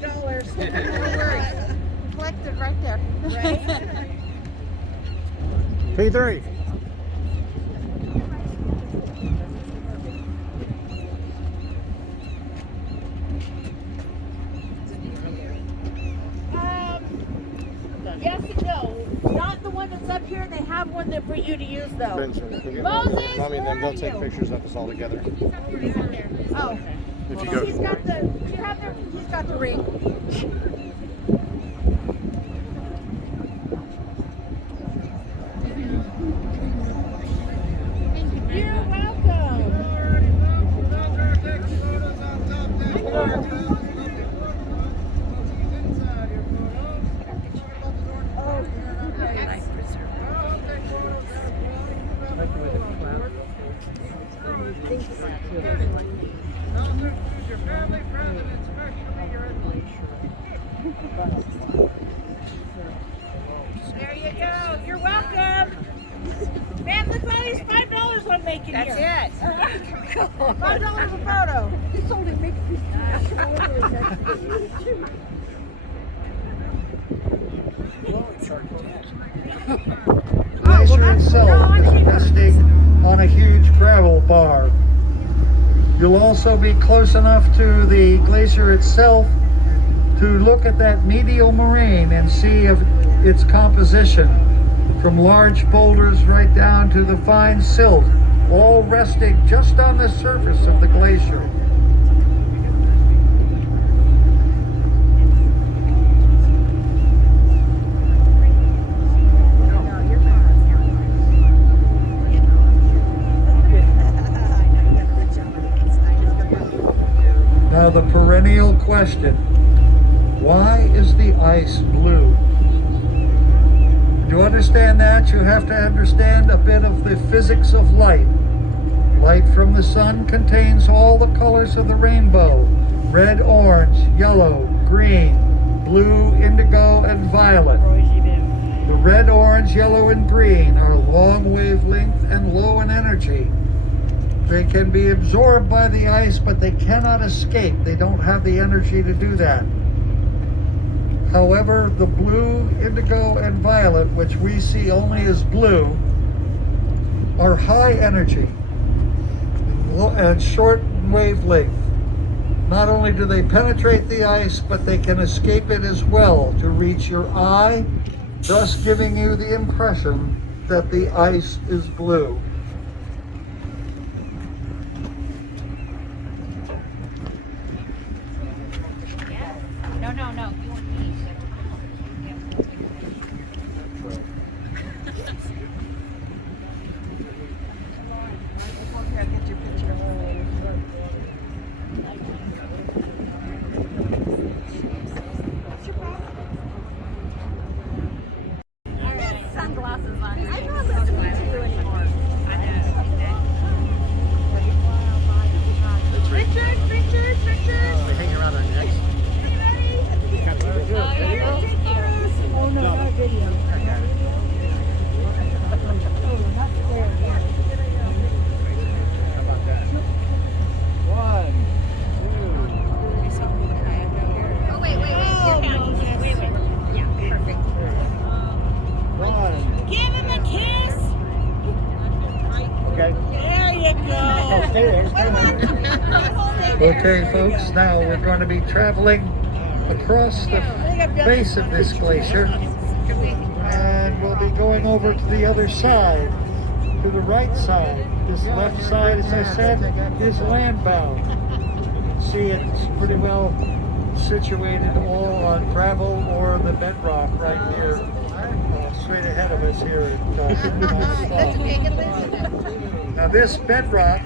$5. No worries. Collected right there. Right? P3. Yes and no. Not the one that's up here. They have one that for you to use though. Benson. Moses, I mean, where they'll are take you? pictures of us all together. Oh. If you go. He's got the. Do you have the? He's got the ring. You're welcome. There you go. You're welcome. Man, look at all these $5 I'm making here. That's it. $5 a photo. It's only making me Glacier itself is resting on a huge gravel bar. You'll also be close enough to the glacier itself to look at that medial moraine and see if its composition, from large boulders right down to the fine silt, all resting just on the surface of the glacier. Now the perennial question, why is the ice blue? To understand that, you have to understand a bit of the physics of light. Light from the sun contains all the colors of the rainbow: red, orange, yellow, green, blue, indigo, and violet. The red, orange, yellow, and green are long wavelength and low in energy. They can be absorbed by the ice, but they cannot escape. They don't have the energy to do that. However, the blue, indigo, and violet, which we see only as blue, are high energy and short wavelength. Not only do they penetrate the ice, but they can escape it as well to reach your eye, thus giving you the impression that the ice is blue. No. You want me? Sunglasses on. I'm not listening to you anymore. I know. Richard. They hang around our necks. Oh no, not video. How about that? 1, 2. Oh wait. Wait. Yeah, perfect. 1. Give him a kiss. Okay. There you go. Okay, folks, now we're going to be traveling across the face of this glacier, and we'll be going over to the other side, to the right side. This left side, as I said, is landbound. You can see it's pretty well situated all on gravel or the bedrock right here, straight ahead of us here at Now this bedrock,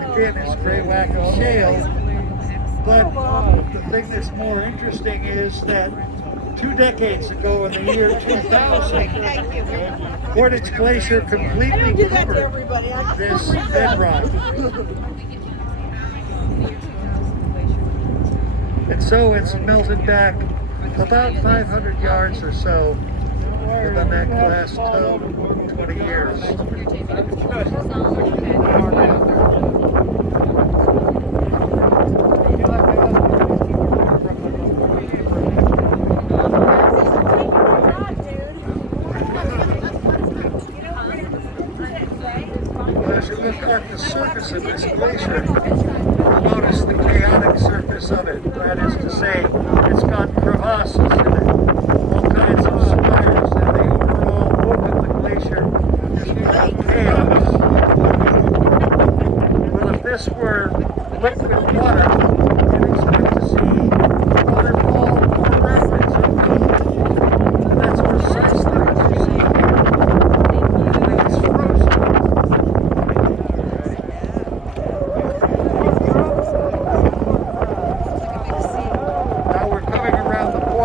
again, is gray wacko shale, but the thing that's more interesting is that 2 decades ago, in the year 2000, Portage Glacier completely covered this bedrock. And so it's melted back about 500 yards or so within that last 20 years.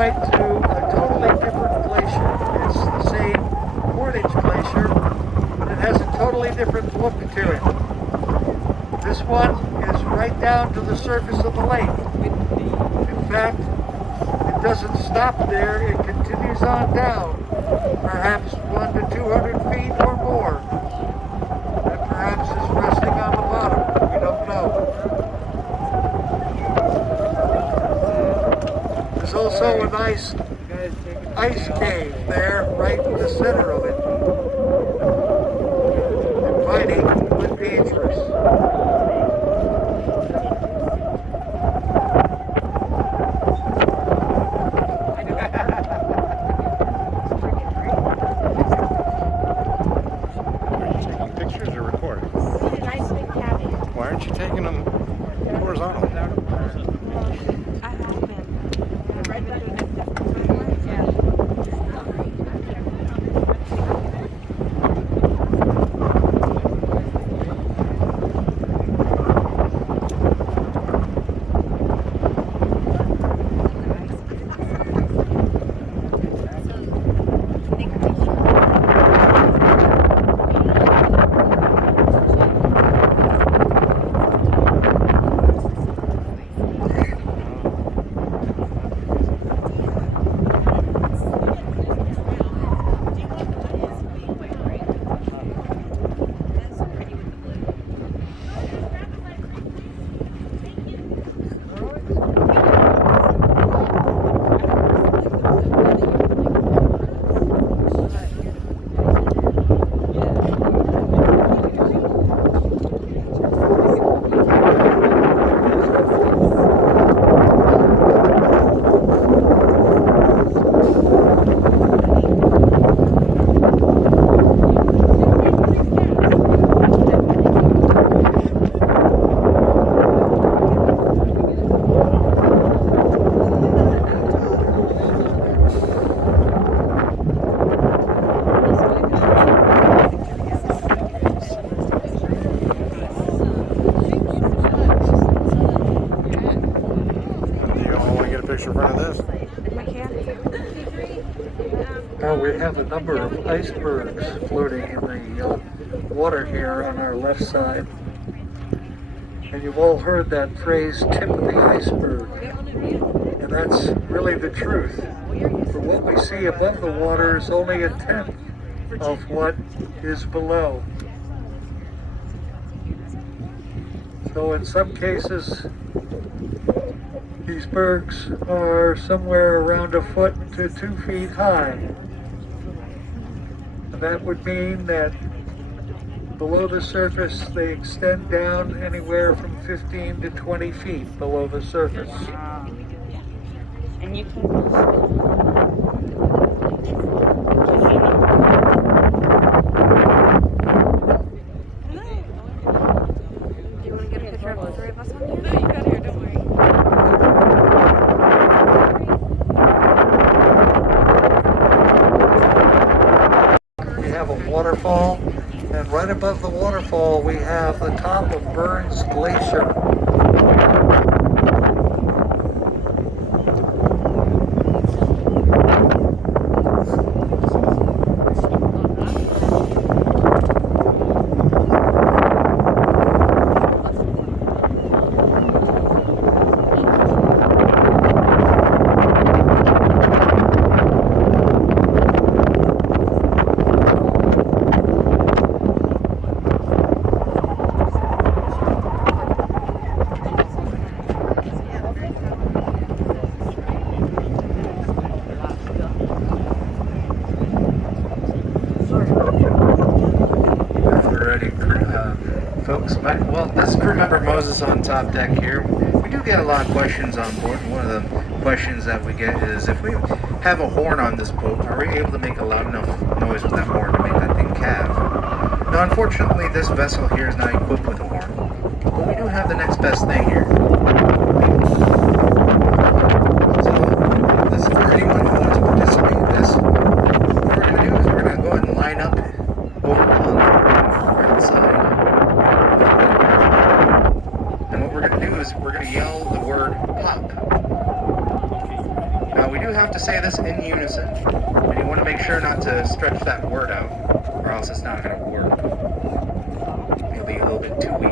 right to a totally different glacier. It's the same Portage Glacier, but it has a totally different look to it. This one is right down to the surface of the lake. In fact, it doesn't stop there, it continues on down, perhaps 100 to 200 feet or more, and perhaps is resting on the bottom. We don't know. There's also a nice ice cave there, right in the center of it. Inviting but dangerous. Pictures or recording? Nice big cabin. Why aren't you taking them horizontal? I have been. Right back in the Picture in front of this. Now we have a number of icebergs floating in the water here on our left side. And you've all heard that phrase, tip of the iceberg. And that's really the truth. For what we see above the water is only a tenth of what is below. So in some cases, these bergs are somewhere around 1 foot to 2 feet high. And that would mean that below the surface they extend down anywhere from 15 to 20 feet below the surface. And you can waterfall, and right above the waterfall we have the top of Burns Glacier. Well, this is crew member Moses on top deck here. We do get a lot of questions on board. One of the questions that we get is, if we have a horn on this boat, are we able to make a loud enough noise with that horn to make that thing calve? Now, unfortunately, this vessel here is not equipped with a horn, but we do have the next best thing here. So, this is for anyone who wants to participate in this. What we're going to do is we're going to go ahead and line up over on the right side. And what we're going to do is we're going to yell the word pop. Now we do have to say this in unison, and you want to make sure not to stretch that word out, or else it's not going to work. It'll be a little bit too weak.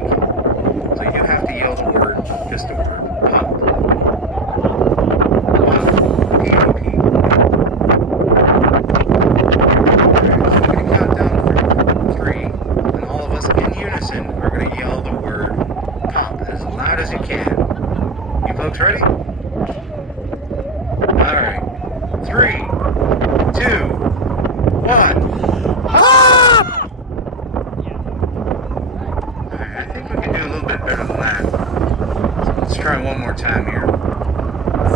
So you do have to yell the word, just the word, pop. P-O-P. Alright, so I'm going to count down from 3, and all of us in unison are going to yell the word pop as loud as you can. You folks ready? Alright. 3, 2, 1. Pop! Alright, I think we can do a little bit better than that. So let's try one more time here.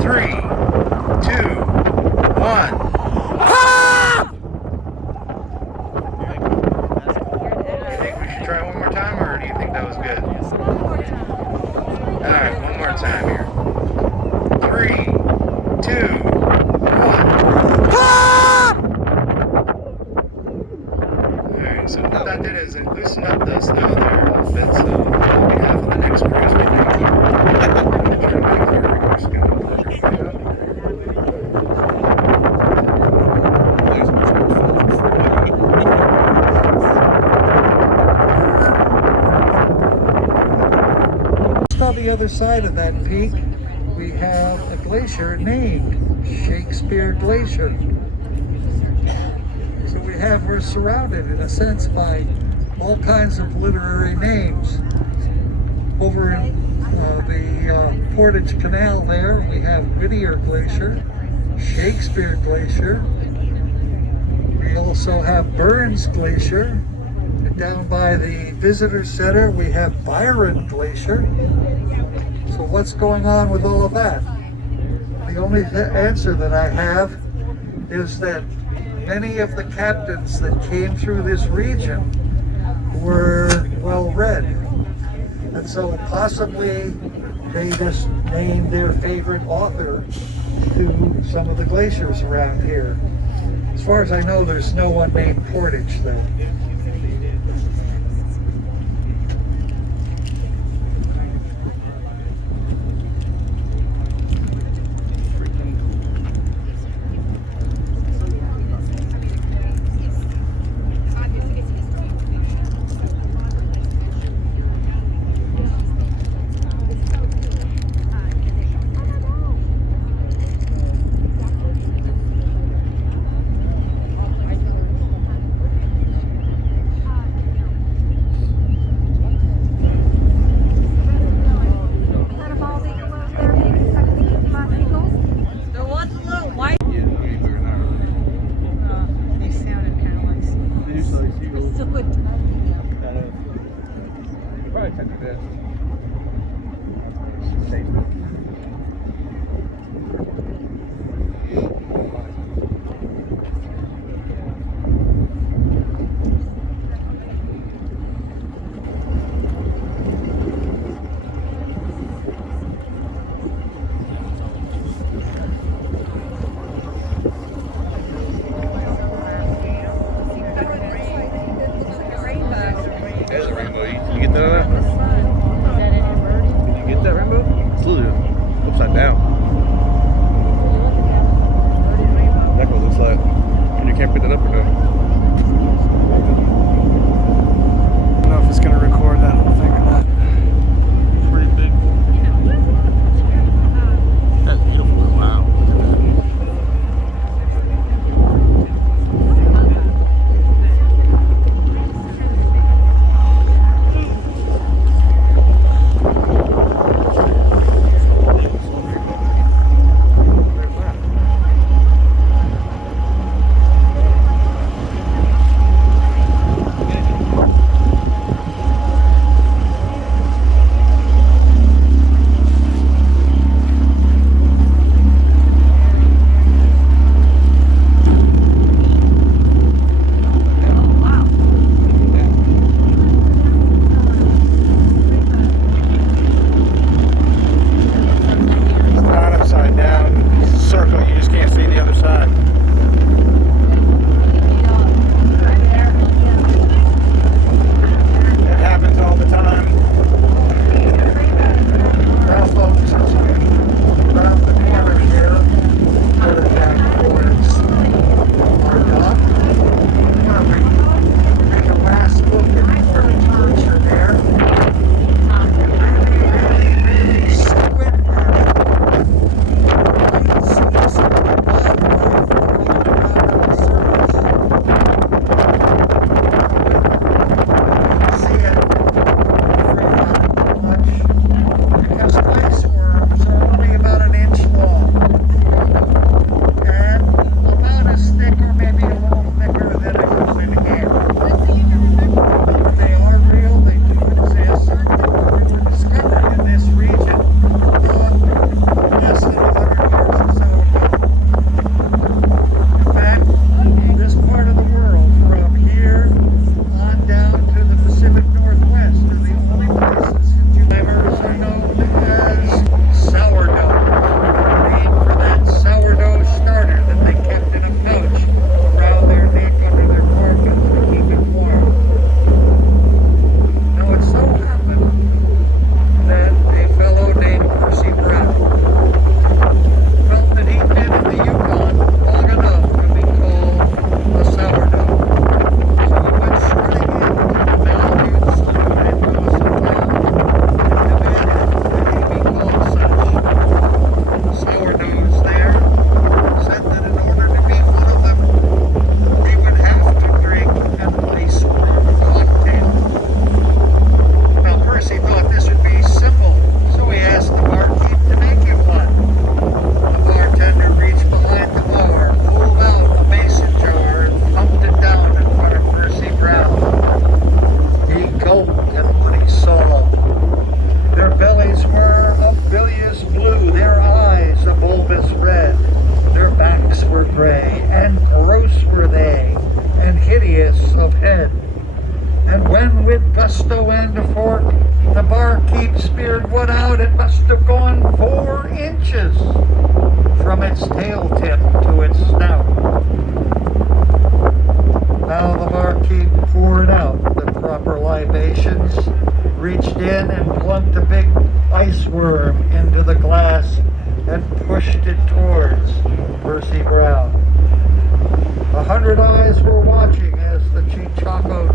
3, 2, 1. Pop! You think we should try one more time, or do you think that was good? Alright, one more time here. 3, 2, 1. Pop! Alright, so what that did is it loosened up the snow there a little bit, so we'll be having the next cruise, we think. Just on the other side of that peak, we have a glacier named Shakespeare Glacier. So we're surrounded in a sense by all kinds of literary names. Over in the Portage Canal there, we have Whittier Glacier, Shakespeare Glacier. We also have Burns Glacier. And down by the Visitor Center, we have Byron Glacier. So what's going on with all of that? The only answer that I have is that many of the captains that came through this region were well read. And so possibly they just named their favorite author to some of the glaciers around here. As far as I know, there's no one named Portage though. prey, and gross were they, and hideous of head. And when with gusto and a fork the barkeep speared one out, it must have gone 4 inches from its tail tip to its snout. Now the barkeep poured out the proper libations, reached in and plunked a big ice worm into the glass and pushed it towards Percy Brown. 100 eyes were watching as the Chichaco